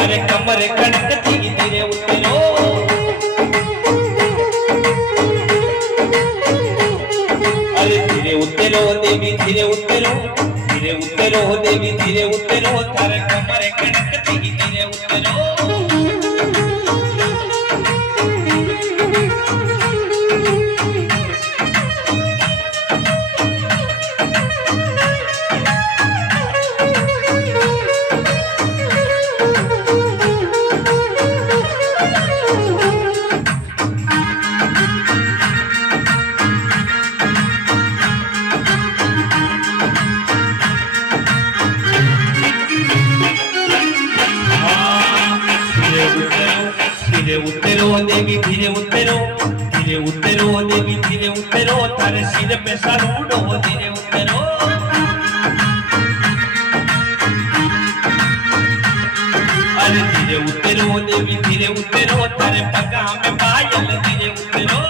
थारे कमर कड़कती धीरे उतरो अरे धीरे उतरो देवी धीरे उतरो देवी धीरे उतरो थारे कमर कड़कती धीरे उतरो धीरे उतरो देवी धीरे उतरो देवी धीरे उतरो थारे सिर पे सरूड़ो धीरे उतरो अरे धीरे उतरो देवी धीरे उतरो थारे पगा में पायल धीरे उतरो